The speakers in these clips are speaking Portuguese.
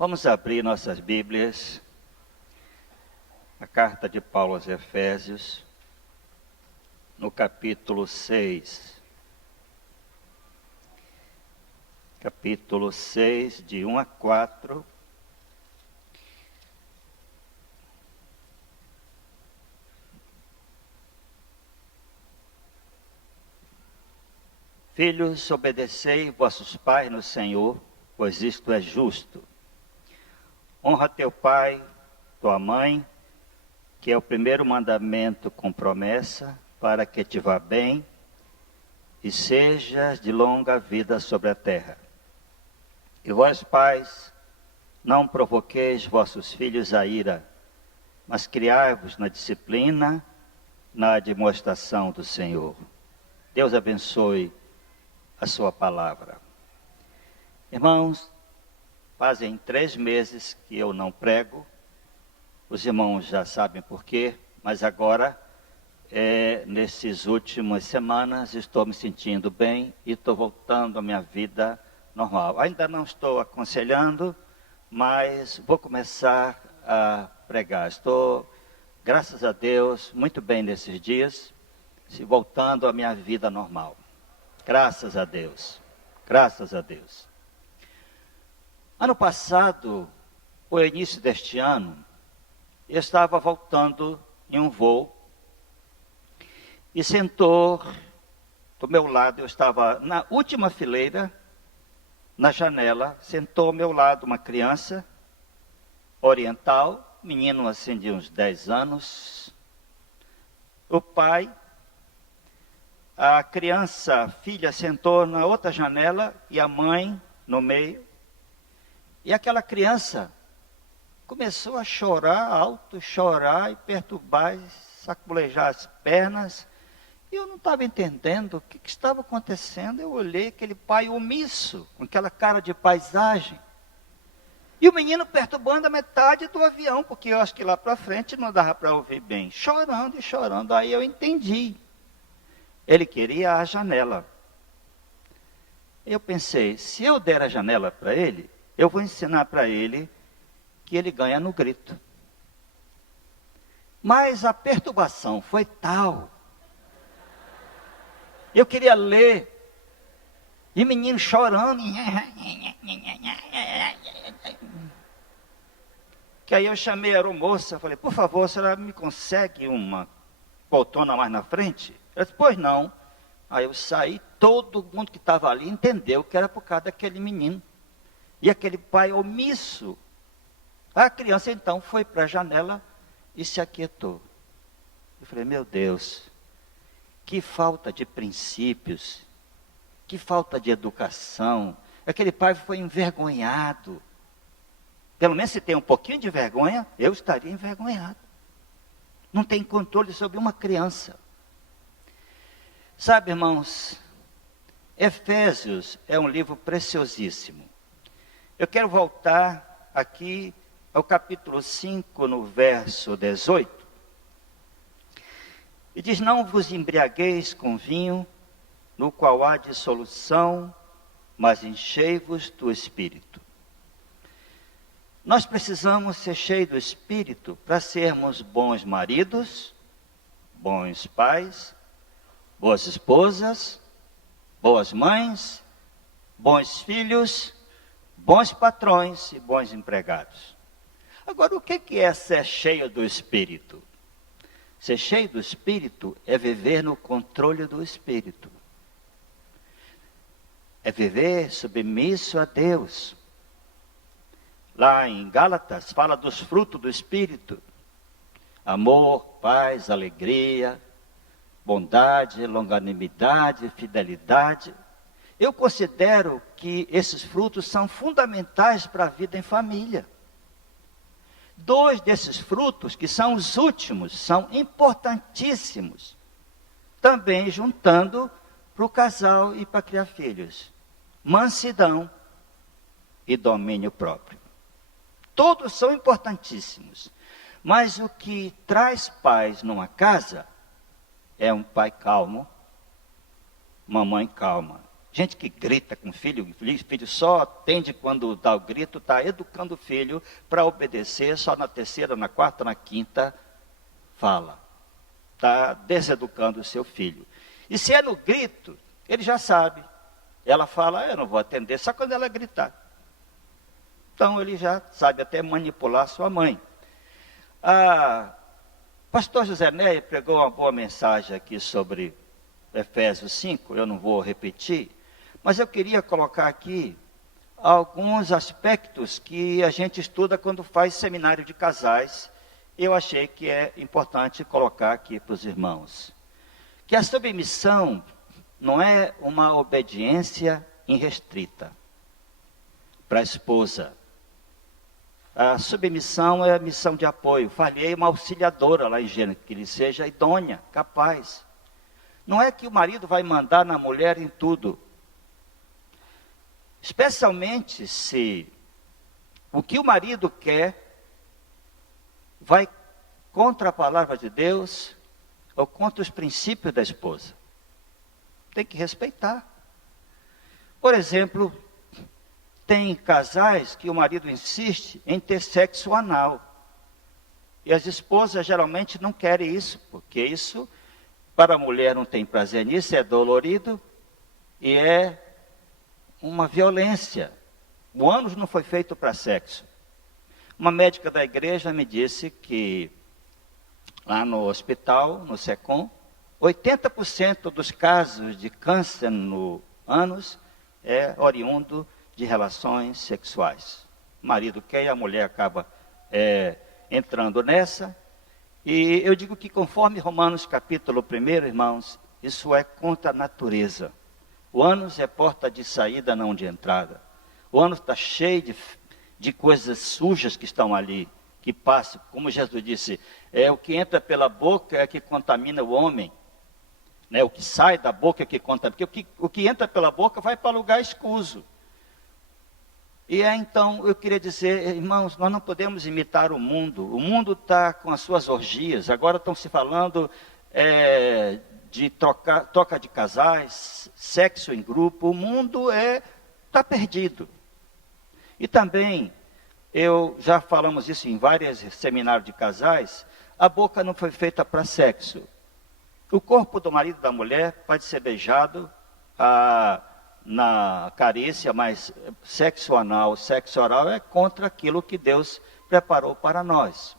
Vamos abrir nossas Bíblias, a carta de Paulo aos Efésios, no capítulo 6. Capítulo 6, de 1 a 4. Filhos, obedecei vossos pais no Senhor, pois isto é justo. Honra teu pai, tua mãe, que é o primeiro mandamento com promessa, para que te vá bem e sejas de longa vida sobre a terra. E vós, pais, não provoqueis vossos filhos a ira, mas criai-vos na disciplina, na admoestação do Senhor. Deus abençoe a sua palavra. Irmãos, fazem 3 meses que eu não prego. Os irmãos já sabem por quê, mas agora, nessas últimas semanas, estou me sentindo bem e estou voltando à minha vida normal. Ainda não estou aconselhando, mas vou começar a pregar. Estou, graças a Deus, muito bem nesses dias, voltando à minha vida normal. Graças a Deus. Graças a Deus. Ano passado, o início deste ano, eu estava voltando em um voo e sentou do meu lado, eu estava na última fileira, na janela, sentou ao meu lado uma criança oriental, menino assim de uns 10 anos, o pai, a criança, a filha, sentou na outra janela e a mãe no meio. E aquela criança começou a chorar alto, chorar e perturbar, e saculejar as pernas. E eu não estava entendendo o que estava acontecendo. Eu olhei aquele pai omisso, com aquela cara de paisagem. E o menino perturbando a metade do avião, porque eu acho que lá para frente não dava para ouvir bem. Chorando e chorando, aí eu entendi. Ele queria a janela. Eu pensei, se eu der a janela para ele, eu vou ensinar para ele que ele ganha no grito. Mas a perturbação foi tal. Eu queria ler. E o menino chorando. Que aí eu chamei a aeromoça, falei, por favor, a senhora me consegue uma poltrona mais na frente? Ela disse, pois não. Aí eu saí, todo mundo que estava ali entendeu que era por causa daquele menino. E aquele pai omisso. A criança então foi para a janela e se aquietou. Eu falei, meu Deus, que falta de princípios, que falta de educação. Aquele pai foi envergonhado. Pelo menos se tem um pouquinho de vergonha, eu estaria envergonhado. Não tem controle sobre uma criança. Sabe, irmãos, Efésios é um livro preciosíssimo. Eu quero voltar aqui ao capítulo 5, no verso 18. E diz, não vos embriagueis com vinho, no qual há dissolução, mas enchei-vos do Espírito. Nós precisamos ser cheios do Espírito para sermos bons maridos, bons pais, boas esposas, boas mães, bons filhos, bons patrões e bons empregados. Agora, o que é ser cheio do Espírito? Ser cheio do Espírito é viver no controle do Espírito. É viver submisso a Deus. Lá em Gálatas, fala dos frutos do Espírito. Amor, paz, alegria, bondade, longanimidade, fidelidade. Eu considero que esses frutos são fundamentais para a vida em família. 2 desses frutos, que são os últimos, são importantíssimos. Também juntando para o casal e para criar filhos. Mansidão e domínio próprio. Todos são importantíssimos. Mas o que traz paz numa casa é um pai calmo, mamãe calma. Gente que grita com o filho só atende quando dá o grito, está educando o filho para obedecer, só na terceira, na quarta, na quinta, fala. Está deseducando o seu filho. E se é no grito, ele já sabe. Ela fala, eu não vou atender, só quando ela gritar. Então ele já sabe até manipular sua mãe. Pastor José Neia pregou uma boa mensagem aqui sobre Efésios 5, eu não vou repetir, mas eu queria colocar aqui alguns aspectos que a gente estuda quando faz seminário de casais. Eu achei que é importante colocar aqui para os irmãos. Que a submissão não é uma obediência irrestrita para a esposa. A submissão é a missão de apoio. Falhei uma auxiliadora lá em Gênesis, que ele seja idônea, capaz. Não é que o marido vai mandar na mulher em tudo. Especialmente se o que o marido quer vai contra a palavra de Deus ou contra os princípios da esposa. Tem que respeitar. Por exemplo, tem casais que o marido insiste em ter sexo anal. E as esposas geralmente não querem isso, porque isso, para a mulher não tem prazer nisso, é dolorido e é uma violência. O ânus não foi feito para sexo. Uma médica da igreja me disse que lá no hospital, no SECOM, 80% dos casos de câncer no ânus é oriundo de relações sexuais. O marido quer e a mulher acaba entrando nessa. E eu digo que conforme Romanos capítulo 1, irmãos, isso é contra a natureza. O ânus é porta de saída, não de entrada. O ânus está cheio de coisas sujas que estão ali, que passam. Como Jesus disse, o que entra pela boca é que contamina o homem. Né? O que sai da boca é que contamina. Porque o que entra pela boca vai para lugar escuso. E então, eu queria dizer, irmãos, nós não podemos imitar o mundo. O mundo está com as suas orgias. Agora estão se falando de troca de casais, sexo em grupo. O mundo está perdido. E também, já falamos isso em vários seminários de casais, a boca não foi feita para sexo. O corpo do marido e da mulher pode ser beijado na carícia, mas sexo anal, sexo oral é contra aquilo que Deus preparou para nós.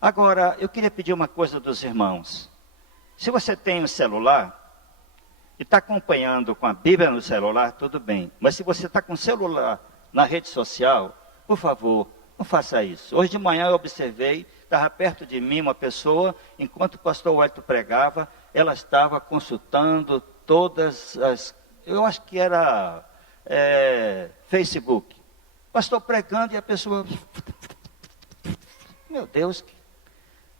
Agora, eu queria pedir uma coisa dos irmãos. Se você tem um celular e está acompanhando com a Bíblia no celular, tudo bem. Mas se você está com o celular na rede social, por favor, não faça isso. Hoje de manhã eu observei, estava perto de mim uma pessoa, enquanto o pastor Wellington pregava, ela estava consultando todas as... Eu acho que era Facebook. Pastor pregando e a pessoa... Meu Deus,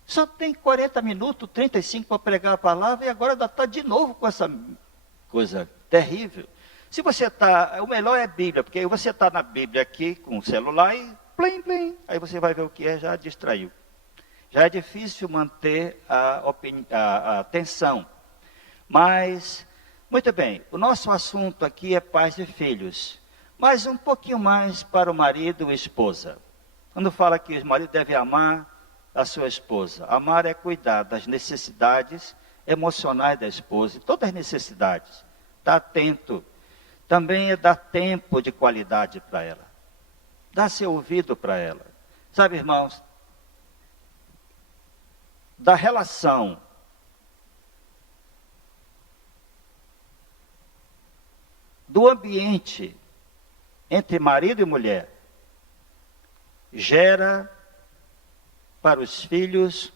só tem 40 minutos, 35 para pregar a palavra e agora está de novo com essa coisa terrível. Se você está, o melhor é a Bíblia, porque aí você está na Bíblia aqui com o celular e plim, plim, aí você vai ver o que já distraiu. Já é difícil manter a atenção. Mas, muito bem, o nosso assunto aqui é pais e filhos, mas um pouquinho mais para o marido e esposa. Quando fala que o marido deve amar a sua esposa, amar é cuidar das necessidades emocionais da esposa, todas as necessidades, estar atento. Também é dar tempo de qualidade para ela. Dar seu ouvido para ela. Sabe, irmãos, da relação do ambiente entre marido e mulher gera para os filhos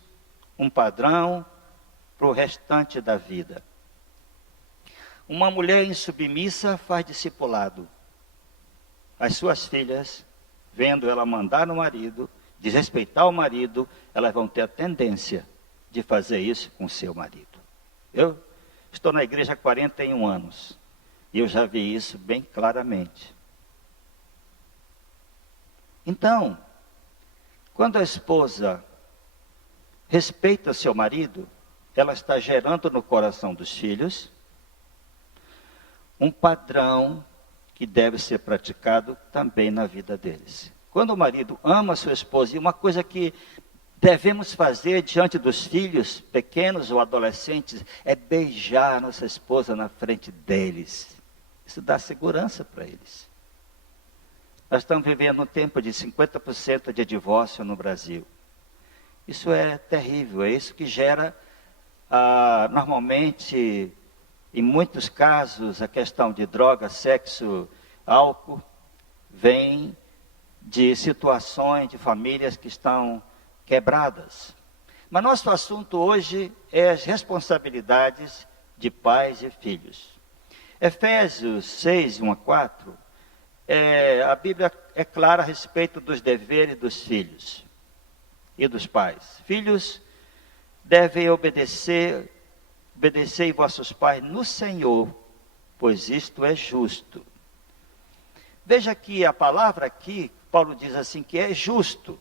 um padrão para o restante da vida. Uma mulher insubmissa faz discipulado. As suas filhas, vendo ela mandar no marido, desrespeitar o marido, elas vão ter a tendência de fazer isso com o seu marido. Eu estou na igreja há 41 anos e eu já vi isso bem claramente. Então, quando a esposa respeita seu marido, ela está gerando no coração dos filhos um padrão que deve ser praticado também na vida deles. Quando o marido ama a sua esposa, e uma coisa que devemos fazer diante dos filhos pequenos ou adolescentes é beijar nossa esposa na frente deles. Isso dá segurança para eles. Nós estamos vivendo um tempo de 50% de divórcio no Brasil. Isso é terrível, é isso que gera, normalmente, em muitos casos, a questão de droga, sexo, álcool, vem de situações de famílias que estão quebradas. Mas nosso assunto hoje é as responsabilidades de pais e filhos. Efésios 6, 1 a 4, a Bíblia é clara a respeito dos deveres dos filhos e dos pais. Filhos devem obedecei vossos pais no Senhor, pois isto é justo. Veja que a palavra aqui, Paulo diz assim, que é justo.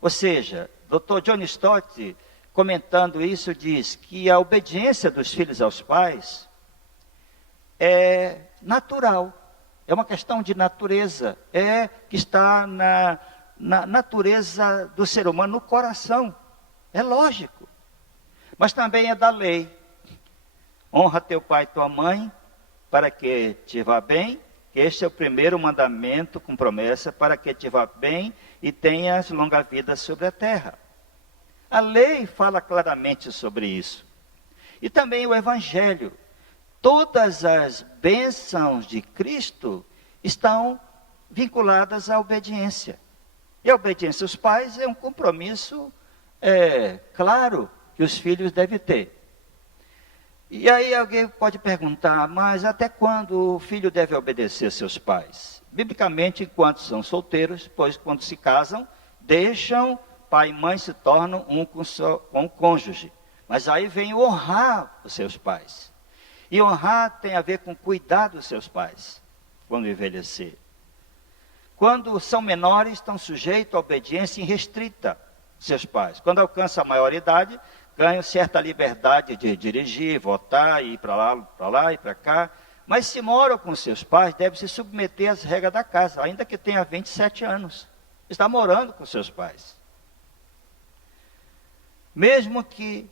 Ou seja, Dr. John Stott, comentando isso, diz que a obediência dos filhos aos pais é natural, é uma questão de natureza, que está na natureza do ser humano, no coração, é lógico. Mas também é da lei. Honra teu pai e tua mãe, para que te vá bem. Este é o primeiro mandamento com promessa, para que te vá bem e tenhas longa vida sobre a terra. A lei fala claramente sobre isso. E também o Evangelho. Todas as bênçãos de Cristo estão vinculadas à obediência. E a obediência aos pais é um compromisso claro que os filhos devem ter. E aí alguém pode perguntar, mas até quando o filho deve obedecer seus pais? Biblicamente, enquanto são solteiros, pois quando se casam, deixam pai e mãe, se tornam um com o cônjuge. Mas aí vem honrar os seus pais. E honrar tem a ver com cuidar dos seus pais, quando envelhecer. Quando são menores, estão sujeitos à obediência irrestrita dos seus pais. Quando alcançam a maioridade, ganham certa liberdade de dirigir, votar, ir para lá e para cá. Mas se moram com seus pais, devem se submeter às regras da casa, ainda que tenha 27 anos. Está morando com seus pais. Mesmo que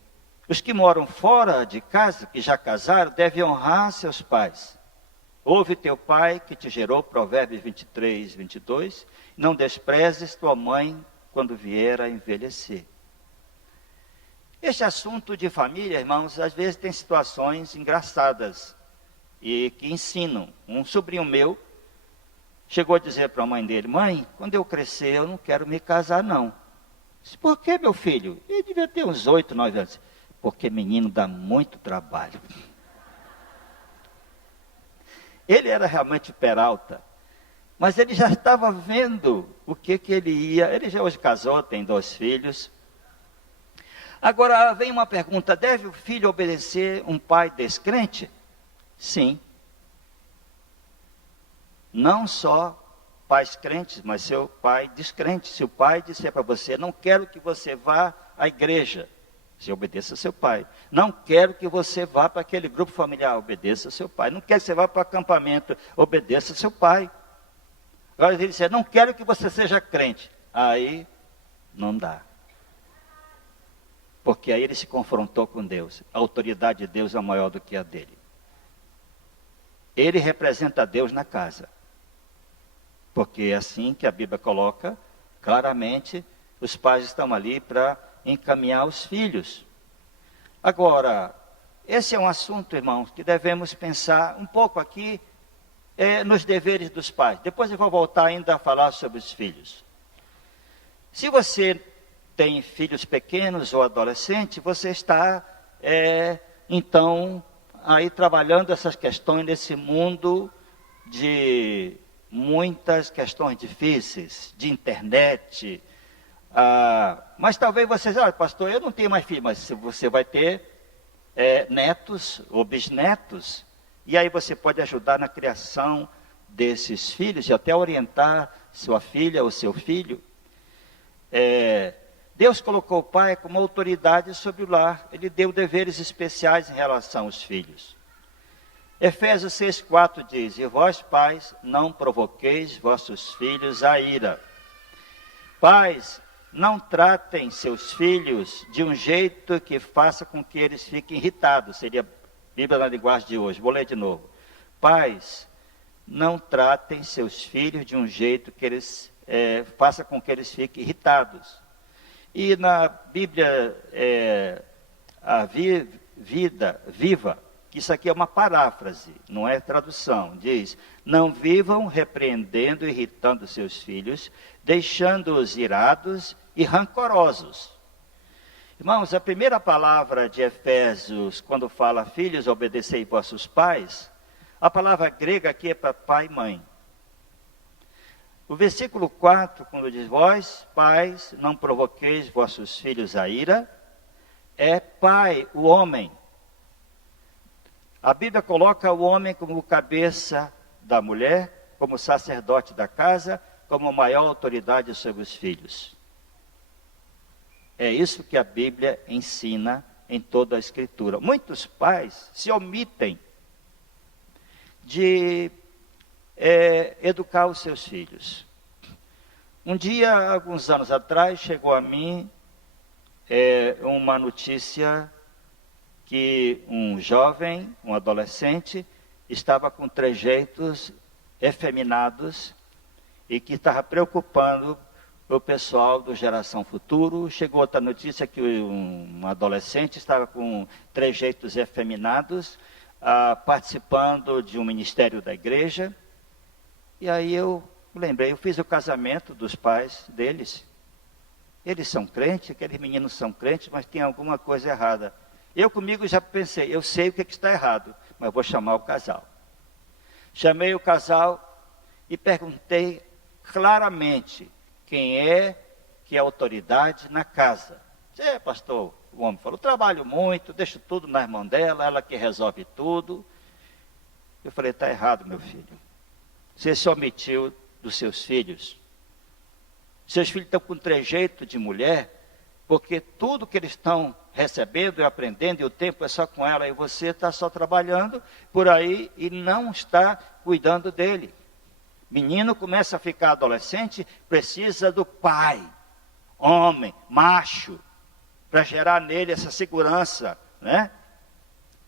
os que moram fora de casa, que já casaram, devem honrar seus pais. Ouve teu pai que te gerou, Provérbios 23, 22. Não desprezes tua mãe quando vier a envelhecer. Este assunto de família, irmãos, às vezes tem situações engraçadas e que ensinam. Um sobrinho meu chegou a dizer para a mãe dele, mãe, quando eu crescer eu não quero me casar não. Disse, por que, meu filho? Ele devia ter uns 8, 9 anos. Porque menino dá muito trabalho. Ele era realmente peralta, mas ele já estava vendo o que ele ia. Ele já hoje casou, tem 2 filhos. Agora vem uma pergunta, deve o filho obedecer um pai descrente? Sim. Não só pais crentes, mas seu pai descrente. Se o pai disser para você, não quero que você vá à igreja, você obedeça ao seu pai. Não quero que você vá para aquele grupo familiar, obedeça ao seu pai. Não quero que você vá para o acampamento, obedeça ao seu pai. Agora ele disser, não quero que você seja crente. Aí não dá. Porque aí ele se confrontou com Deus. A autoridade de Deus é maior do que a dele. Ele representa Deus na casa. Porque é assim que a Bíblia coloca, claramente, os pais estão ali para encaminhar os filhos. Agora, esse é um assunto, irmãos, que devemos pensar um pouco aqui nos deveres dos pais. Depois eu vou voltar ainda a falar sobre os filhos. Se você tem filhos pequenos ou adolescentes, você está, então, aí trabalhando essas questões nesse mundo de muitas questões difíceis, de internet. Mas talvez você diga, pastor, eu não tenho mais filhos, mas você vai ter netos ou bisnetos, e aí você pode ajudar na criação desses filhos e até orientar sua filha ou seu filho. Deus colocou o pai como autoridade sobre o lar. Ele deu deveres especiais em relação aos filhos. Efésios 6,4 diz: e vós, pais, não provoqueis vossos filhos a ira. Pais, não tratem seus filhos de um jeito que faça com que eles fiquem irritados. Seria a Bíblia na linguagem de hoje. Vou ler de novo. Pais, não tratem seus filhos de um jeito que eles faça com que eles fiquem irritados. E na Bíblia, a Vida Viva, que isso aqui é uma paráfrase, não é tradução, diz: não vivam repreendendo e irritando seus filhos, deixando-os irados e rancorosos. Irmãos, a primeira palavra de Efésios, quando fala filhos, obedecei vossos pais, a palavra grega aqui é para pai e mãe. O versículo 4, quando diz: vós, pais, não provoqueis vossos filhos a ira, é pai, o homem. A Bíblia coloca o homem como cabeça da mulher, como sacerdote da casa, como maior autoridade sobre os filhos. É isso que a Bíblia ensina em toda a Escritura. Muitos pais se omitem de educar os seus filhos. Um dia, alguns anos atrás, chegou a mim uma notícia que um jovem, um adolescente, estava com trejeitos efeminados e que estava preocupando o pessoal do Geração Futuro. Chegou outra notícia que um adolescente estava com trejeitos efeminados, participando de um ministério da igreja. E aí eu lembrei, eu fiz o casamento dos pais deles. Eles são crentes, aqueles meninos são crentes, mas tem alguma coisa errada. Eu comigo já pensei, eu sei o que está errado, mas vou chamar o casal. Chamei o casal e perguntei claramente quem é que é autoridade na casa. Pastor, o homem falou, trabalho muito, deixo tudo nas mãos dela, ela que resolve tudo. Eu falei, está errado, meu filho. Você se omitiu dos seus filhos. Seus filhos estão com trejeito de mulher, porque tudo que eles estão recebendo e aprendendo, e o tempo é só com ela, e você está só trabalhando por aí e não está cuidando dele. Menino começa a ficar adolescente, precisa do pai, homem, macho, para gerar nele essa segurança, né?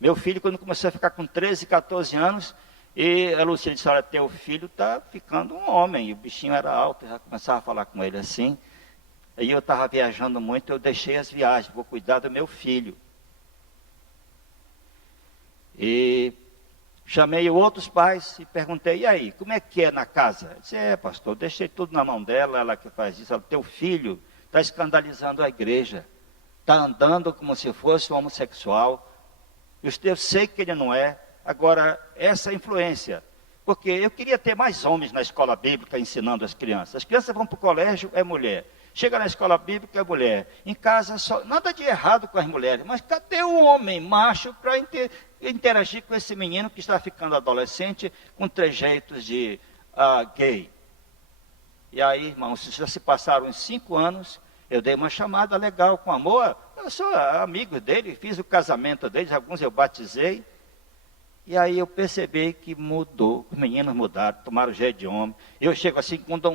Meu filho, quando começou a ficar com 13, 14 anos, e a Lúcia disse, olha, teu filho está ficando um homem, e o bichinho era alto, eu já começava a falar com ele assim. Aí eu estava viajando muito, eu deixei as viagens, vou cuidar do meu filho. E chamei outros pais e perguntei, e aí, como é que é na casa? Ele disse, pastor, deixei tudo na mão dela, ela que faz isso. Ela, teu filho está escandalizando a igreja, está andando como se fosse um homossexual. Eu sei que ele não é. Agora, essa influência, porque eu queria ter mais homens na escola bíblica ensinando as crianças. As crianças vão para o colégio, é mulher. Chega na escola bíblica, é mulher. Em casa, só, nada de errado com as mulheres. Mas cadê o homem macho para interagir com esse menino que está ficando adolescente com trejeitos de gay? E aí, irmãos, já se passaram uns 5 anos, eu dei uma chamada legal com amor. Eu sou amigo dele, fiz o casamento deles, alguns eu batizei. E aí eu percebi que mudou, os meninos mudaram, tomaram jeito de homem. Eu chego assim, quando dou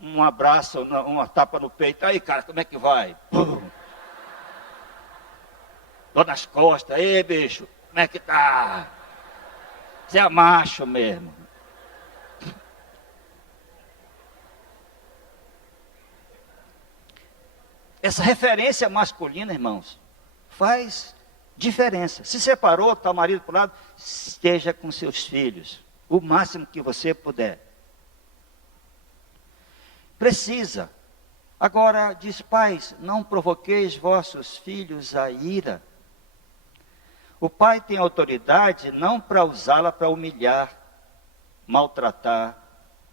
um abraço, uma tapa no peito. Aí, cara, como é que vai? Pum. Dou nas costas. Ei, bicho, como é que tá? Você é macho mesmo. Essa referência masculina, irmãos, faz diferença. Se separou, está o marido para o lado, esteja com seus filhos, o máximo que você puder. Precisa. Agora, diz, pais, não provoqueis vossos filhos a ira. O pai tem autoridade não para usá-la para humilhar, maltratar,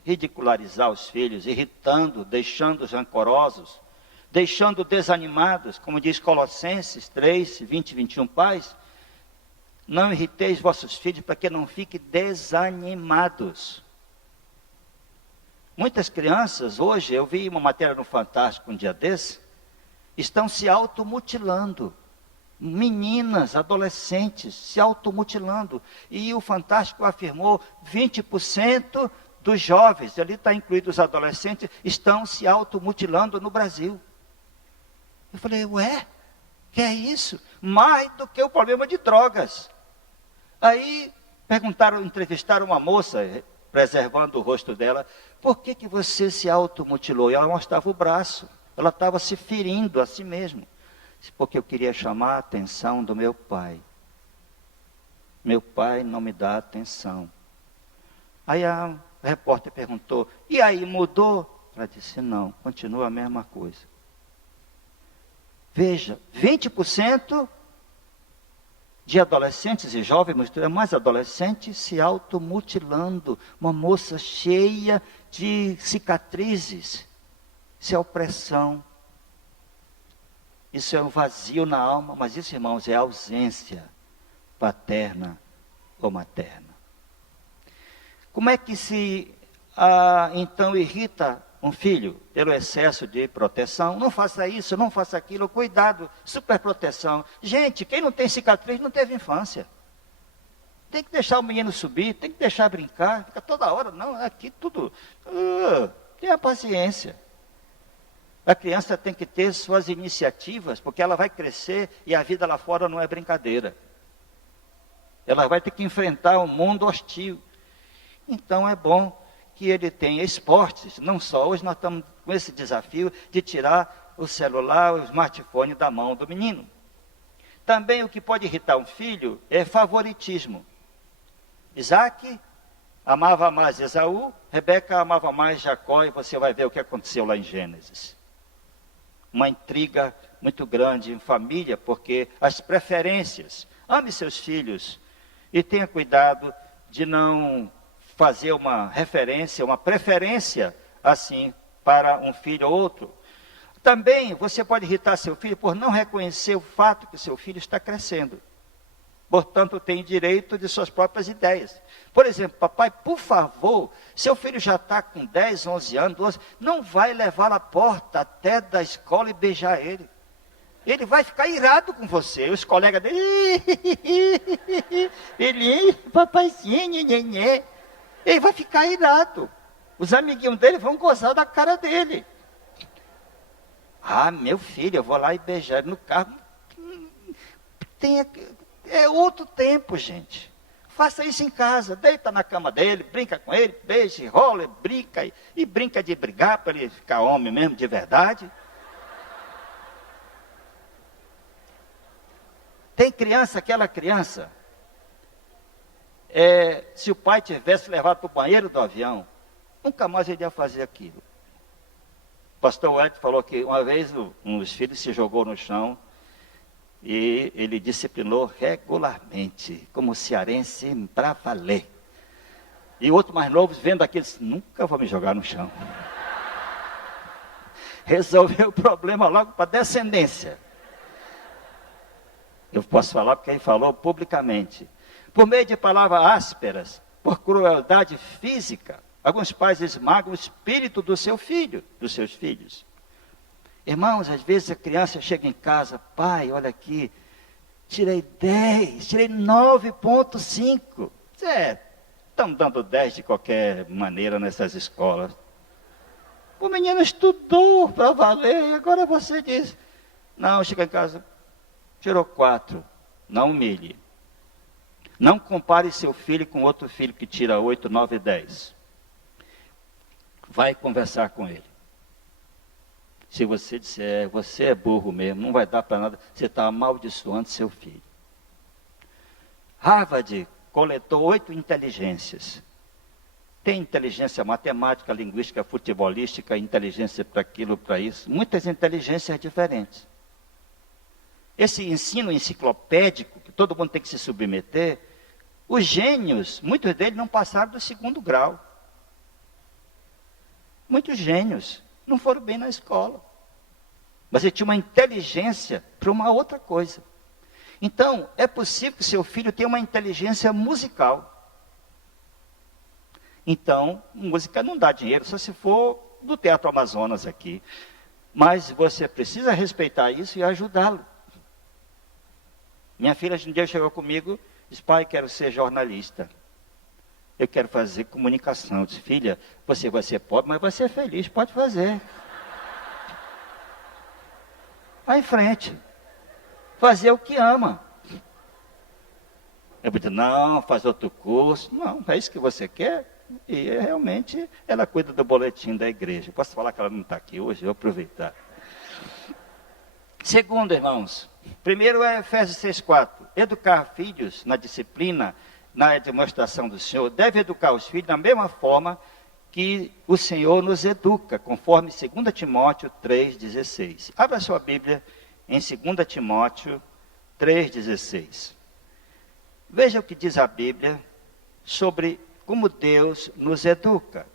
ridicularizar os filhos, irritando, deixando-os rancorosos, deixando desanimados, como diz Colossenses 3, 20 e 21, pais, não irriteis vossos filhos para que não fiquem desanimados. Muitas crianças, hoje, eu vi uma matéria no Fantástico um dia desse, estão se automutilando. meninas, adolescentes, se automutilando. E o Fantástico afirmou, 20% dos jovens, ali está incluído os adolescentes, estão se automutilando no Brasil. Eu falei, ué, que é isso? Mais do que o problema de drogas. Aí entrevistaram uma moça, preservando o rosto dela, por que você se automutilou? E ela mostrava o braço, ela estava se ferindo a si mesma. Porque eu queria chamar a atenção do meu pai. Meu pai não me dá atenção. Aí a repórter perguntou, e aí, mudou? Ela disse, não, continua a mesma coisa. Veja, 20% de adolescentes e jovens, mais adolescentes, se automutilando. Uma moça cheia de cicatrizes. Isso é opressão. Isso é um vazio na alma, mas isso, irmãos, é ausência paterna ou materna. Como é que se, então, irrita um filho pelo excesso de proteção? Não faça isso, não faça aquilo, cuidado, superproteção. Gente, quem não tem cicatriz não teve infância. Tem que deixar o menino subir, tem que deixar brincar, fica toda hora, não, aqui tudo. Tenha paciência. A criança tem que ter suas iniciativas, porque ela vai crescer e a vida lá fora não é brincadeira. Ela vai ter que enfrentar um mundo hostil. Então é bom que ele tenha esportes, não só. Hoje nós estamos com esse desafio de tirar o celular, o smartphone da mão do menino. Também o que pode irritar um filho é favoritismo. Isaac amava mais Esaú, Rebeca amava mais Jacó, e você vai ver o que aconteceu lá em Gênesis. Uma intriga muito grande em família, porque as preferências. Ame seus filhos e tenha cuidado de não fazer uma referência, uma preferência assim para um filho ou outro. Também você pode irritar seu filho por não reconhecer o fato que seu filho está crescendo. Portanto, tem direito de suas próprias ideias. Por exemplo, papai, por favor, seu filho já está com 10, 11 anos, 12, não vai levar a porta até da escola e beijar ele. Ele vai ficar irado com você. Os colegas dele, ele, papaizinho, nhenhê. Ele vai ficar irado. Os amiguinhos dele vão gozar da cara dele. Ah, meu filho, eu vou lá e beijar ele no carro. É outro tempo, gente. Faça isso em casa. Deita na cama dele, brinca com ele, beija, rola, brinca. E brinca de brigar para ele ficar homem mesmo, de verdade. Tem criança, aquela criança, se o pai tivesse levado para o banheiro do avião, nunca mais ele ia fazer aquilo. O pastor Ed falou que uma vez um dos filhos se jogou no chão e ele disciplinou regularmente, como cearense, para valer. E o outro mais novo, vendo aquilo, disse, nunca vou me jogar no chão. Resolveu o problema logo para a descendência. Eu posso falar porque ele falou publicamente. Por meio de palavras ásperas, por crueldade física, alguns pais esmagam o espírito do seu filho, dos seus filhos. Irmãos, às vezes a criança chega em casa, pai, olha aqui, tirei 10, tirei 9,5. Estão dando 10 de qualquer maneira nessas escolas. O menino estudou para valer, agora você diz, não, chega em casa, tirou 4, não humilhe. Não compare seu filho com outro filho que tira 8, 9 e 10. Vai conversar com ele. Se você disser, você é burro mesmo, não vai dar para nada, você está amaldiçoando seu filho. Harvard coletou 8 inteligências. Tem inteligência matemática, linguística, futebolística, inteligência para aquilo, para isso. Muitas inteligências diferentes. Esse ensino enciclopédico, que todo mundo tem que se submeter, os gênios, muitos deles não passaram do 2º grau. Muitos gênios não foram bem na escola. Mas ele tinha uma inteligência para uma outra coisa. Então, é possível que seu filho tenha uma inteligência musical. Então, música não dá dinheiro, só se for do Teatro Amazonas aqui. Mas você precisa respeitar isso e ajudá-lo. Minha filha um dia chegou comigo, disse, pai, quero ser jornalista. Eu quero fazer comunicação. Eu disse, filha, você vai ser pobre, mas vai ser feliz, pode fazer. Vai em frente. Fazer o que ama. Eu disse, não, faz outro curso. Não, é isso que você quer? E realmente ela cuida do boletim da igreja. Posso falar que ela não está aqui hoje? Eu vou aproveitar. Segundo, irmãos, primeiro é Efésios 6,4. Educar filhos na disciplina, na demonstração do Senhor, deve educar os filhos da mesma forma que o Senhor nos educa, conforme 2 Timóteo 3,16. Abra sua Bíblia em 2 Timóteo 3,16. Veja o que diz a Bíblia sobre como Deus nos educa.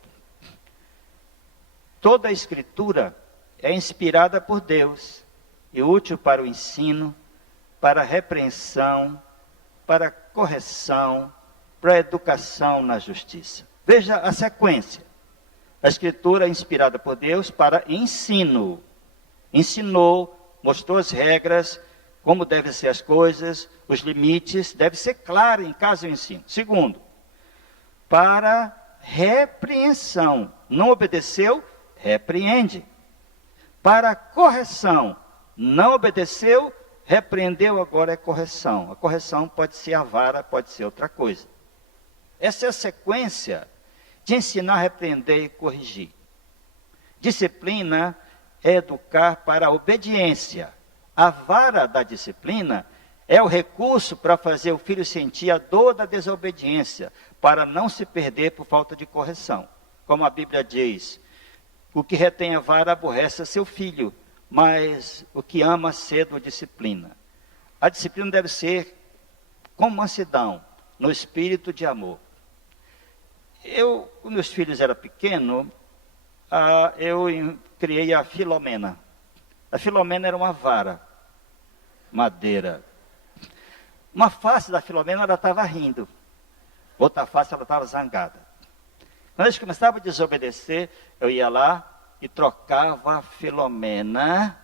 Toda a Escritura é inspirada por Deus e útil para o ensino, para a repreensão, para a correção, para a educação na justiça. Veja a sequência. A Escritura é inspirada por Deus para ensino. Ensinou, mostrou as regras, como devem ser as coisas, os limites, deve ser claro em caso do ensino. Segundo, para repreensão. Não obedeceu, repreende. Para correção. Não obedeceu, repreendeu, agora é correção. A correção pode ser a vara, pode ser outra coisa. Essa é a sequência de ensinar, repreender e corrigir. Disciplina é educar para a obediência. A vara da disciplina é o recurso para fazer o filho sentir a dor da desobediência, para não se perder por falta de correção. Como a Bíblia diz, o que retém a vara aborrece a seu filho, mas o que ama cedo disciplina. A disciplina deve ser com mansidão, no espírito de amor. Quando meus filhos eram pequenos, eu criei a Filomena. A Filomena era uma vara, madeira. Uma face da Filomena, ela estava rindo. Outra face, ela estava zangada. Quando eles começavam a desobedecer, eu ia lá e trocava a Filomena.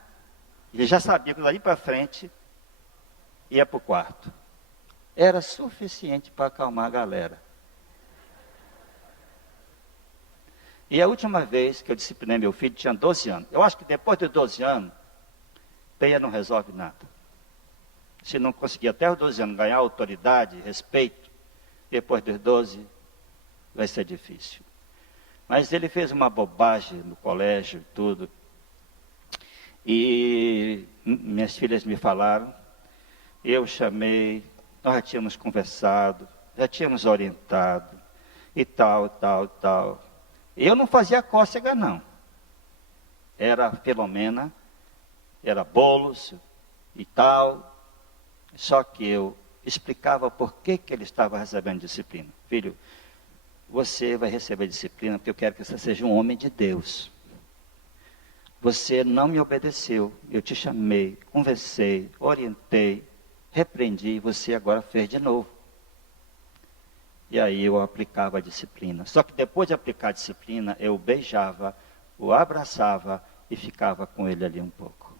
Ele já sabia que dali para frente ia para o quarto. Era suficiente para acalmar a galera. E a última vez que eu disciplinei meu filho, tinha 12 anos. Eu acho que depois de 12 anos, peia não resolve nada. Se não conseguir até os 12 anos ganhar autoridade, respeito, depois dos 12 vai ser difícil. Mas ele fez uma bobagem no colégio e tudo. E minhas filhas me falaram, eu chamei, nós já tínhamos conversado, já tínhamos orientado, e tal. Eu não fazia cócega, não. Era Filomena, era bolos e tal. Só que eu explicava por que ele estava recebendo disciplina. Filho, você vai receber disciplina porque eu quero que você seja um homem de Deus. Você não me obedeceu, eu te chamei, conversei, orientei, repreendi, e você agora fez de novo. E aí eu aplicava a disciplina. Só que depois de aplicar a disciplina, eu o beijava, o abraçava e ficava com ele ali um pouco.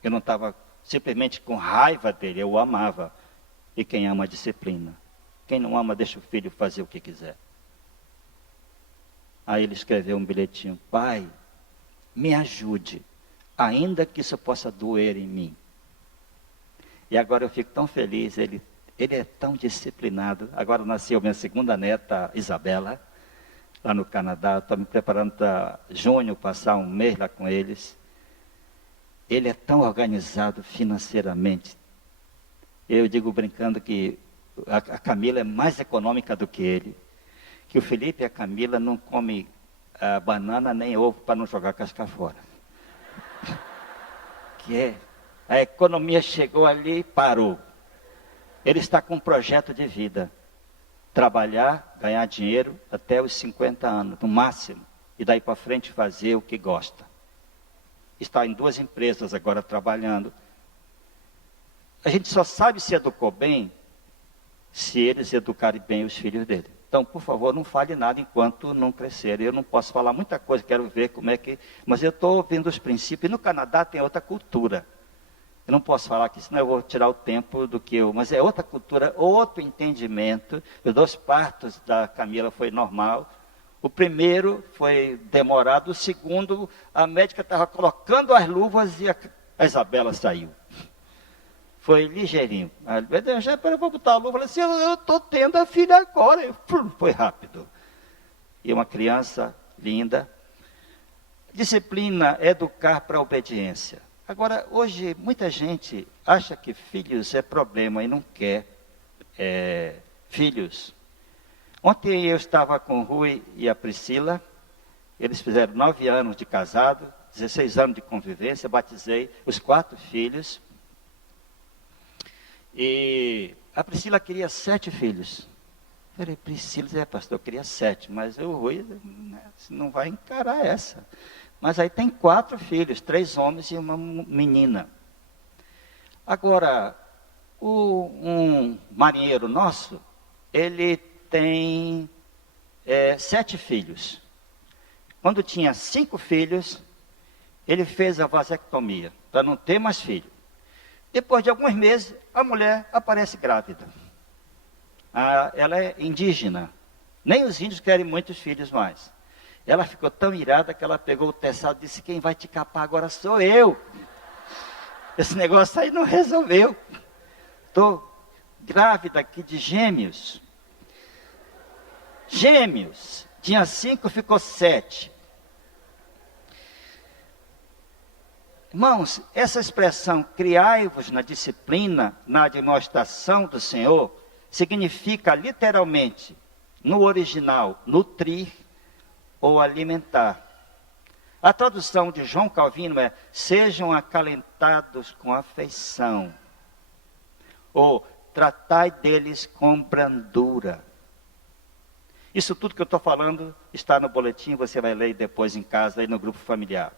Eu não estava simplesmente com raiva dele, eu o amava. E quem ama a disciplina? Quem não ama, deixa o filho fazer o que quiser. Aí ele escreveu um bilhetinho, pai, me ajude, ainda que isso possa doer em mim. E agora eu fico tão feliz, ele é tão disciplinado. Agora nasceu minha segunda neta, Isabela, lá no Canadá. Estou me preparando para junho, passar um mês lá com eles. Ele é tão organizado financeiramente. Eu digo brincando que a Camila é mais econômica do que ele. Que o Felipe e a Camila não comem banana nem ovo para não jogar casca fora. A economia chegou ali e parou. Ele está com um projeto de vida. Trabalhar, ganhar dinheiro até os 50 anos, no máximo. E daí para frente fazer o que gosta. Está em 2 empresas agora trabalhando. A gente só sabe se educou bem, se eles educarem bem os filhos dele. Então, por favor, não fale nada enquanto não crescerem. Eu não posso falar muita coisa, quero ver como é que... Mas eu estou ouvindo os princípios. E no Canadá tem outra cultura. Eu não posso falar aqui, senão eu vou tirar o tempo do que eu... Mas é outra cultura, outro entendimento. Os 2 partos da Camila foi normal. O primeiro foi demorado. O segundo, a médica estava colocando as luvas e a Isabela saiu. Foi ligeirinho. Eu vou botar a luva. Eu falei assim, eu estou tendo a filha agora. Foi rápido. E uma criança linda. Disciplina é educar para a obediência. Agora, hoje, muita gente acha que filhos é problema e não quer filhos. Ontem eu estava com o Rui e a Priscila. Eles fizeram 9 anos de casado, 16 anos de convivência. Batizei os 4 filhos. E a Priscila queria 7 filhos. Eu falei, Priscila, pastor, eu queria 7, mas o Rui não vai encarar essa. Mas aí tem 4 filhos, 3 homens e uma menina. Agora, um marinheiro nosso, ele tem 7 filhos. Quando tinha 5 filhos, ele fez a vasectomia, para não ter mais filho. Depois de alguns meses, a mulher aparece grávida. Ela é indígena. Nem os índios querem muitos filhos mais. Ela ficou tão irada que ela pegou o teçado e disse, quem vai te capar agora sou eu. Esse negócio aí não resolveu. Estou grávida aqui de gêmeos. Gêmeos. Tinha 5, ficou 7. Irmãos, essa expressão, criai-vos na disciplina, na admoestação do Senhor, significa literalmente, no original, nutrir ou alimentar. A tradução de João Calvino é, sejam acalentados com afeição, ou tratai deles com brandura. Isso tudo que eu estou falando está no boletim, você vai ler depois em casa, aí no grupo familiar.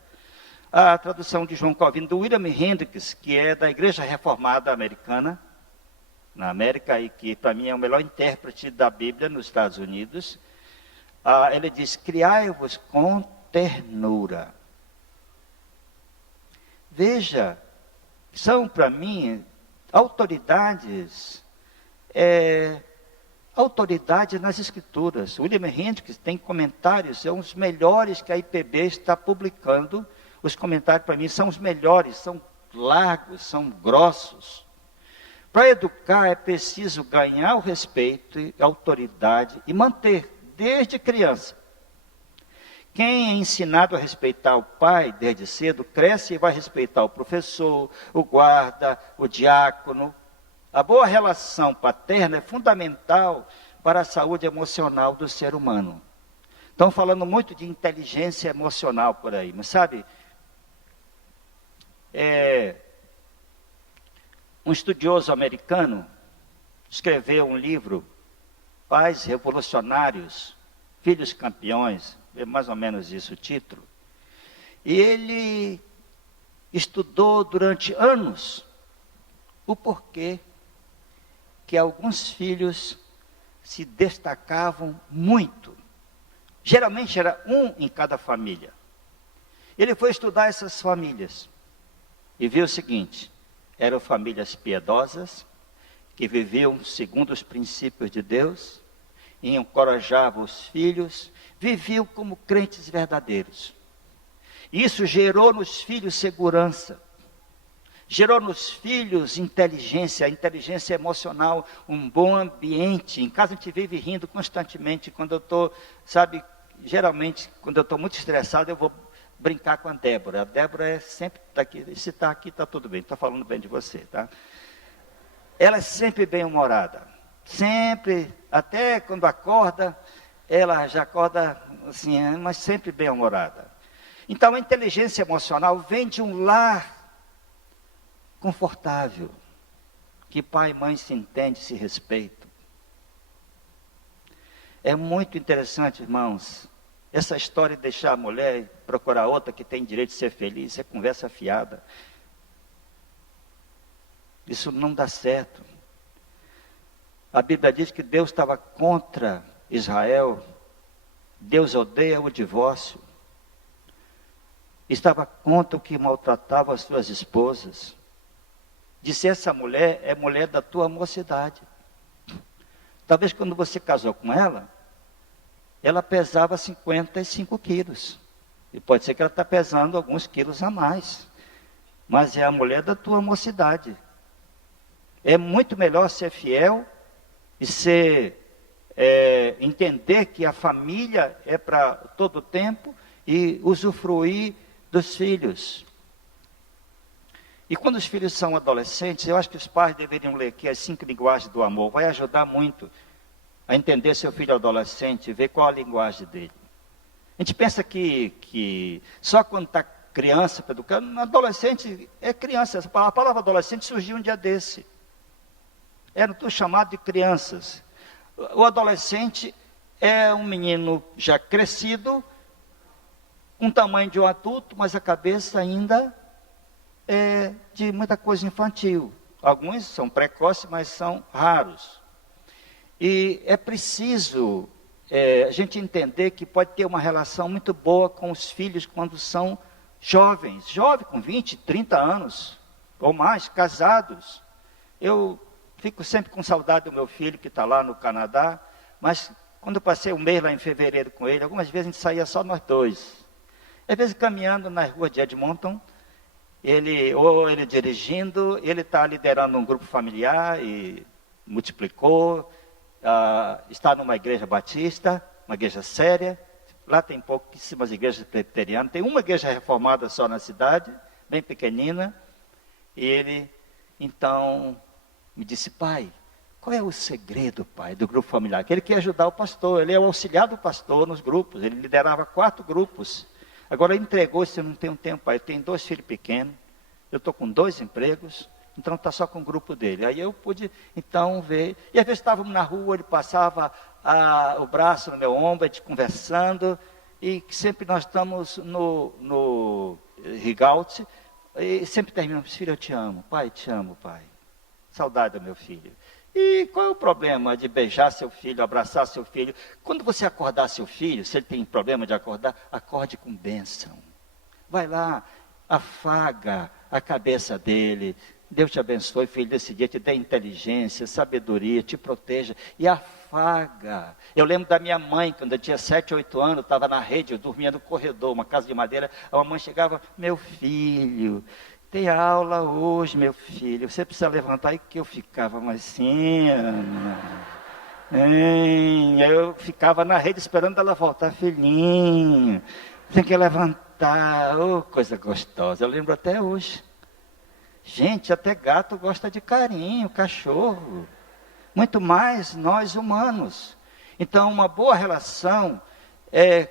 A tradução de João Calvino, do William Hendricks, que é da Igreja Reformada Americana, na América, e que para mim é o melhor intérprete da Bíblia nos Estados Unidos. Ele diz, criai-vos com ternura. Veja, são para mim autoridades nas Escrituras. William Hendricks tem comentários, são os melhores que a IPB está publicando. Os comentários para mim são os melhores, são largos, são grossos. Para educar é preciso ganhar o respeito e a autoridade e manter desde criança. Quem é ensinado a respeitar o pai desde cedo, cresce e vai respeitar o professor, o guarda, o diácono. A boa relação paterna é fundamental para a saúde emocional do ser humano. Estão falando muito de inteligência emocional por aí, mas sabe, um estudioso americano escreveu um livro, Pais Revolucionários, Filhos Campeões, é mais ou menos isso o título. E ele estudou durante anos o porquê que alguns filhos se destacavam muito. Geralmente era um em cada família. Ele foi estudar essas famílias e viu o seguinte, eram famílias piedosas, que viviam segundo os princípios de Deus, e encorajavam os filhos, viviam como crentes verdadeiros. Isso gerou nos filhos segurança, gerou nos filhos inteligência, inteligência emocional, um bom ambiente. Em casa a gente vive rindo constantemente. Quando eu estou, geralmente, quando eu estou muito estressado, eu vou brincar com a Débora. A Débora é sempre aqui, se está aqui, está tudo bem, está falando bem de você, tá? Ela é sempre bem-humorada, sempre, até quando acorda, ela já acorda assim, mas sempre bem-humorada. Então a inteligência emocional vem de um lar confortável, que pai e mãe se entendem, se respeitam. É muito interessante, irmãos, essa história de deixar a mulher e procurar outra que tem direito de ser feliz, é conversa fiada. Isso não dá certo. A Bíblia diz que Deus estava contra Israel. Deus odeia o divórcio. Estava contra o que maltratava as suas esposas. Disse, essa mulher é mulher da tua mocidade. Talvez quando você casou com ela pesava 55 quilos. E pode ser que ela está pesando alguns quilos a mais. Mas é a mulher da tua mocidade. É muito melhor ser fiel e entender que a família é para todo o tempo e usufruir dos filhos. E quando os filhos são adolescentes, eu acho que os pais deveriam ler aqui as 5 linguagens do amor. Vai ajudar muito a entender seu filho adolescente, ver qual a linguagem dele. A gente pensa que só quando está criança para educar, adolescente é criança. A palavra adolescente surgiu um dia desse. Era tudo chamado de crianças. O adolescente é um menino já crescido, com o tamanho de um adulto, mas a cabeça ainda é de muita coisa infantil. Alguns são precoces, mas são raros. E é preciso a gente entender que pode ter uma relação muito boa com os filhos quando são jovens. Jovem com 20, 30 anos, ou mais, casados. Eu fico sempre com saudade do meu filho que está lá no Canadá, mas quando eu passei um mês lá em fevereiro com ele, algumas vezes a gente saía só nós dois. Às vezes caminhando nas ruas de Edmonton, ele dirigindo, ele está liderando um grupo familiar e multiplicou, está numa igreja batista, uma igreja séria. Lá tem pouquíssimas igrejas presbiterianas, tem uma igreja reformada só na cidade, bem pequenina. E ele, então, me disse, pai, qual é o segredo, pai, do grupo familiar? Que ele quer ajudar o pastor, ele é o auxiliar do pastor nos grupos, ele liderava 4 grupos. Agora ele entregou, se eu não tenho tempo, pai, eu tenho 2 filhos pequenos, eu estou com 2 empregos, então está só com o grupo dele. Aí eu pude, então, ver, e às vezes estávamos na rua, ele passava o braço no meu ombro, a gente conversando, e sempre nós estamos no Rigaud, e sempre terminamos, filho, eu te amo, pai, saudade do meu filho. E qual é o problema de beijar seu filho, abraçar seu filho? Quando você acordar seu filho, se ele tem problema de acordar, acorde com bênção. Vai lá, afaga a cabeça dele. Deus te abençoe, filho, desse dia, te dê inteligência, sabedoria, te proteja e afaga. Eu lembro da minha mãe, quando eu tinha 7, 8 anos, estava na rede, eu dormia no corredor, uma casa de madeira, a mamãe chegava, meu filho, tem aula hoje, meu filho, você precisa levantar, e que eu ficava, mas sim, eu ficava na rede esperando ela voltar, filhinho, tem que levantar, oh, coisa gostosa, eu lembro até hoje. Gente, até gato gosta de carinho, cachorro, muito mais nós humanos. Então, uma boa relação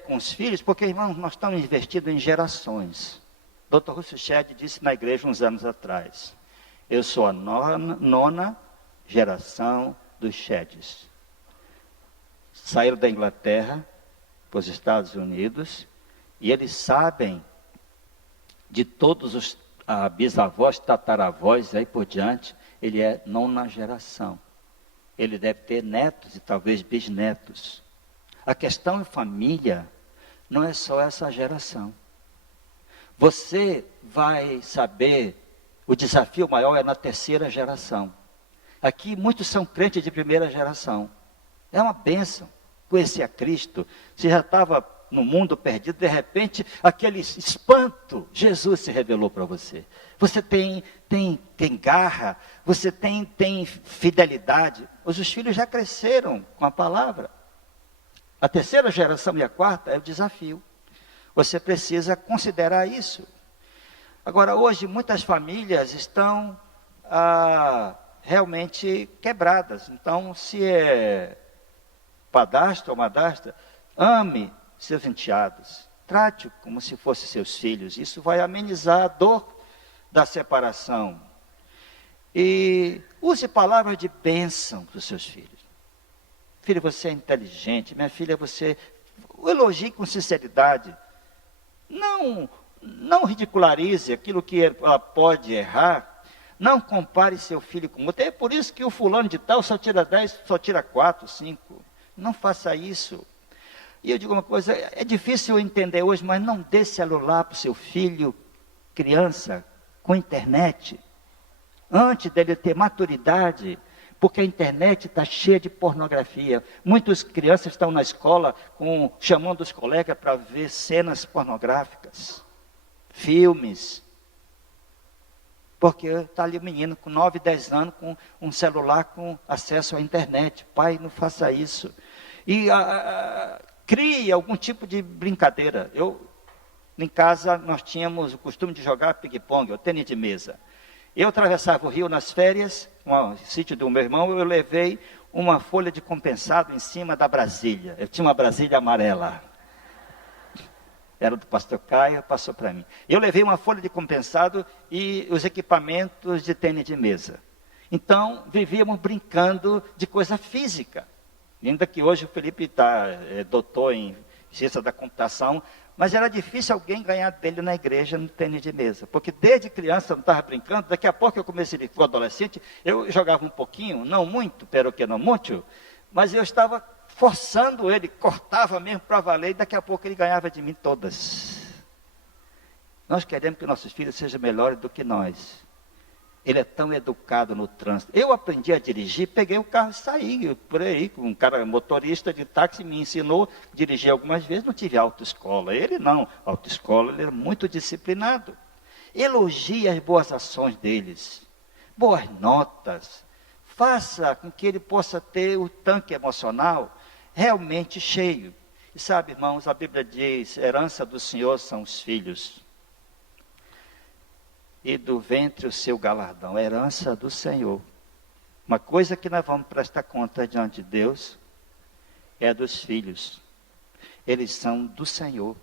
com os filhos, porque, irmãos, nós estamos investidos em gerações. Dr. Russell Shedd disse na igreja uns anos atrás, eu sou a nona geração dos Shedds. Saíram da Inglaterra para os Estados Unidos e eles sabem de todos os bisavós, tataravós, aí por diante, ele é 9ª geração. Ele deve ter netos e talvez bisnetos. A questão em família não é só essa geração. Você vai saber, o desafio maior é na 3ª geração. Aqui muitos são crentes de 1ª geração. É uma bênção conhecer a Cristo. Você já estava no mundo perdido, de repente, aquele espanto, Jesus se revelou para você. Você tem garra, você tem fidelidade. Os filhos já cresceram com a palavra. A 3ª geração e a 4ª é o desafio. Você precisa considerar isso. Agora, hoje, muitas famílias estão realmente quebradas. Então, se é padrasto ou madrasta, ame seus enteados. Trate-o como se fossem seus filhos. Isso vai amenizar a dor da separação. E use palavras de bênção para os seus filhos. Filho, você é inteligente. Minha filha, você... Elogie com sinceridade. Não ridicularize aquilo que ela pode errar. Não compare seu filho com outro. É por isso que o fulano de tal só tira 10, só tira 4, 5. Não faça isso. E eu digo uma coisa, é difícil entender hoje, mas não dê celular para o seu filho, criança, com internet. antes dele ter maturidade, porque a internet está cheia de pornografia. Muitas crianças estão na escola chamando os colegas para ver cenas pornográficas, filmes. Porque está ali o menino com 9, 10 anos, com um celular com acesso à internet. Pai, não faça isso. E crie algum tipo de brincadeira. Em casa, nós tínhamos o costume de jogar ping-pong, ou tênis de mesa. Eu atravessava o rio nas férias, no sítio do meu irmão, eu levei uma folha de compensado em cima da Brasília. Eu tinha uma Brasília amarela. Era do pastor Caio, passou para mim. Eu levei uma folha de compensado e os equipamentos de tênis de mesa. Então, vivíamos brincando de coisa física. Ainda que hoje o Felipe é doutor em ciência da computação, mas era difícil alguém ganhar dele na igreja no tênis de mesa. Porque desde criança eu não estava brincando, daqui a pouco eu comecei, ele ficou adolescente, eu jogava um pouquinho, não muito, pero que não muito, mas eu estava forçando ele, cortava mesmo para valer, e daqui a pouco ele ganhava de mim todas. Nós queremos que nossos filhos sejam melhores do que nós. Ele é tão educado no trânsito. Eu aprendi a dirigir, peguei o carro e saí por aí. Um cara motorista de táxi me ensinou a dirigir algumas vezes, não tive autoescola. Ele não, autoescola, ele era muito disciplinado. Elogie as boas ações deles, boas notas. Faça com que ele possa ter o tanque emocional realmente cheio. E sabe, irmãos, a Bíblia diz, herança do Senhor são os filhos. E do ventre o seu galardão, herança do Senhor. Uma coisa que nós vamos prestar conta diante de Deus é dos filhos. Eles são do Senhor.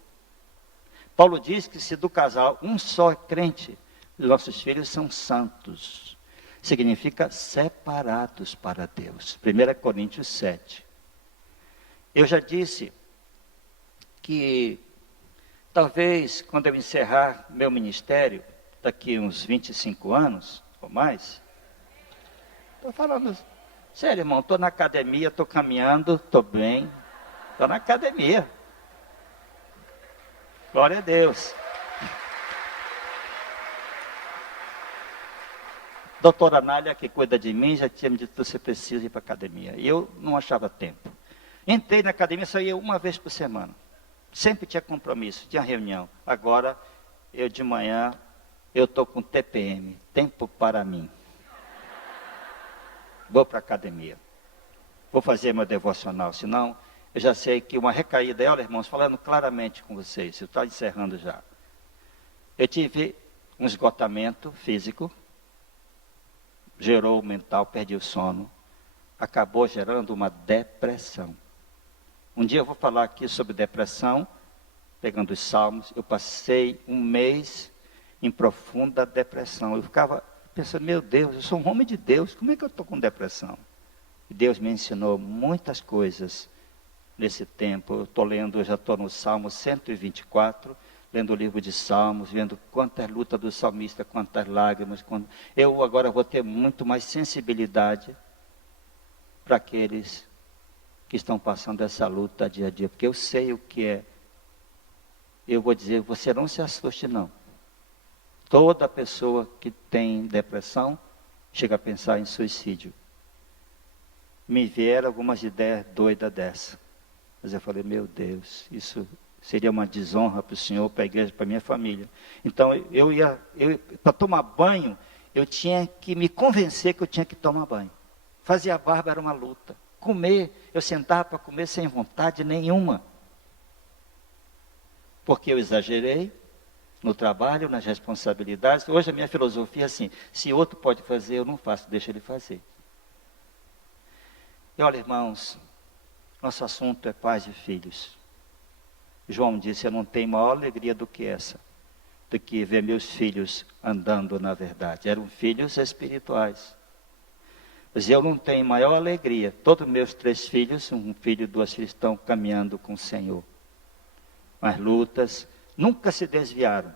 Paulo diz que se do casal um só é crente, os nossos filhos são santos. Significa separados para Deus. 1 Coríntios 7. Eu já disse que talvez quando eu encerrar meu ministério, daqui uns 25 anos ou mais, estou falando sério, irmão, estou na academia, estou caminhando, estou bem, estou na academia. Glória a Deus. Doutora Nália, que cuida de mim, já tinha me dito que você precisa ir para a academia. E eu não achava tempo. Entrei na academia, saía uma vez por semana. Sempre tinha compromisso, tinha reunião. Agora, eu de manhã, eu estou com TPM, tempo para mim. Vou para a academia. Vou fazer meu devocional, senão eu já sei que uma recaída. Olha, irmãos, falando claramente com vocês, eu estou encerrando já. Eu tive um esgotamento físico, gerou o mental, perdi o sono, acabou gerando uma depressão. Um dia eu vou falar aqui sobre depressão, pegando os salmos. Eu passei um mês em profunda depressão. Eu ficava pensando, meu Deus, eu sou um homem de Deus, como é que eu estou com depressão? E Deus me ensinou muitas coisas nesse tempo. Eu estou lendo, eu já estou no Salmo 124, lendo o livro de Salmos, vendo quantas lutas do salmista, quantas lágrimas. Eu agora vou ter muito mais sensibilidade para aqueles que estão passando essa luta dia a dia, porque eu sei o que é. Eu vou dizer, você não se assuste não. Toda pessoa que tem depressão chega a pensar em suicídio. Me vieram algumas ideias doidas dessa. Mas eu falei, meu Deus, isso seria uma desonra para o Senhor, para a igreja, para a minha família. Então, para tomar banho, eu tinha que me convencer que eu tinha que tomar banho. Fazer a barba era uma luta. Comer, eu sentava para comer sem vontade nenhuma. Porque eu exagerei no trabalho, nas responsabilidades. Hoje a minha filosofia é assim, se outro pode fazer, eu não faço, deixa ele fazer. E olha, irmãos, nosso assunto é pais e filhos. João disse, eu não tenho maior alegria do que essa, do que ver meus filhos andando na verdade. Eram filhos espirituais. Mas eu não tenho maior alegria. Todos meus 3 filhos, um filho e 2 filhos, estão caminhando com o Senhor. As lutas nunca se desviaram.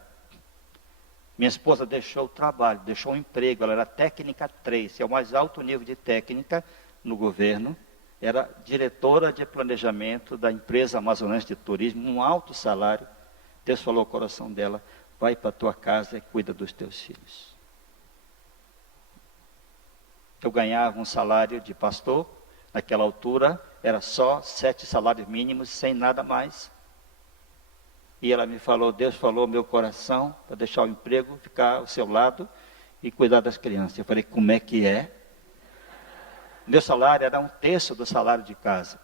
Minha esposa deixou o trabalho, deixou o emprego, ela era técnica 3, que é o mais alto nível de técnica no governo. Era diretora de planejamento da empresa amazonense de turismo, um alto salário. Deus falou ao coração dela, vai para a tua casa e cuida dos teus filhos. Eu ganhava um salário de pastor, naquela altura era só 7 salários mínimos, sem nada mais. E ela me falou, Deus falou ao meu coração, para deixar o emprego, ficar ao seu lado e cuidar das crianças. Eu falei, como é que é? Meu salário era 1/3 do salário de casa.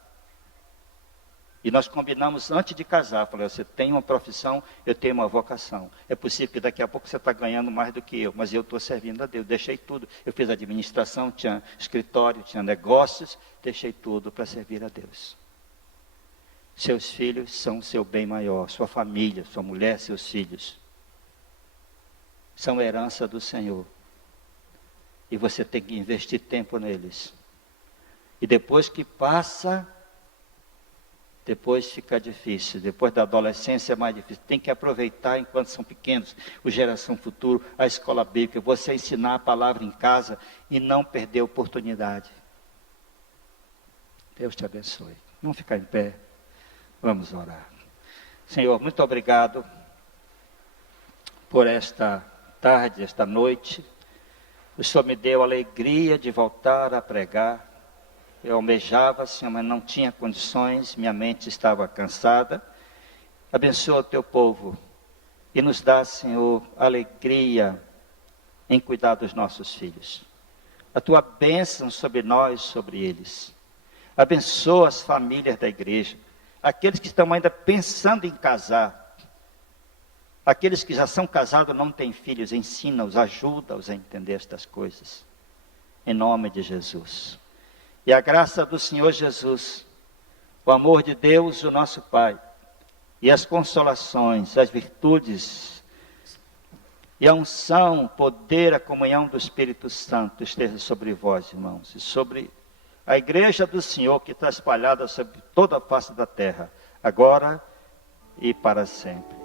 E nós combinamos antes de casar. Falei, você tem uma profissão, eu tenho uma vocação. É possível que daqui a pouco você está ganhando mais do que eu, mas eu estou servindo a Deus. Deixei tudo. Eu fiz administração, tinha escritório, tinha negócios, deixei tudo para servir a Deus. Seus filhos são o seu bem maior, sua família, sua mulher, seus filhos. São herança do Senhor. E você tem que investir tempo neles. E depois que passa, depois fica difícil. Depois da adolescência é mais difícil. Tem que aproveitar enquanto são pequenos, o Geração Futuro, a escola bíblica, você ensinar a palavra em casa e não perder a oportunidade. Deus te abençoe. Vamos ficar em pé. Vamos orar. Senhor, muito obrigado por esta tarde, esta noite. O Senhor me deu a alegria de voltar a pregar. Eu almejava, Senhor, mas não tinha condições, minha mente estava cansada. Abençoa o teu povo e nos dá, Senhor, alegria em cuidar dos nossos filhos. A tua bênção sobre nós, sobre eles. Abençoa as famílias da igreja. Aqueles que estão ainda pensando em casar, aqueles que já são casados não têm filhos, ensina-os, ajuda-os a entender estas coisas, em nome de Jesus. E a graça do Senhor Jesus, o amor de Deus, o nosso Pai, e as consolações, as virtudes, e a unção, o poder, a comunhão do Espírito Santo esteja sobre vós, irmãos, e sobre a igreja do Senhor que está espalhada sobre toda a face da terra, agora e para sempre.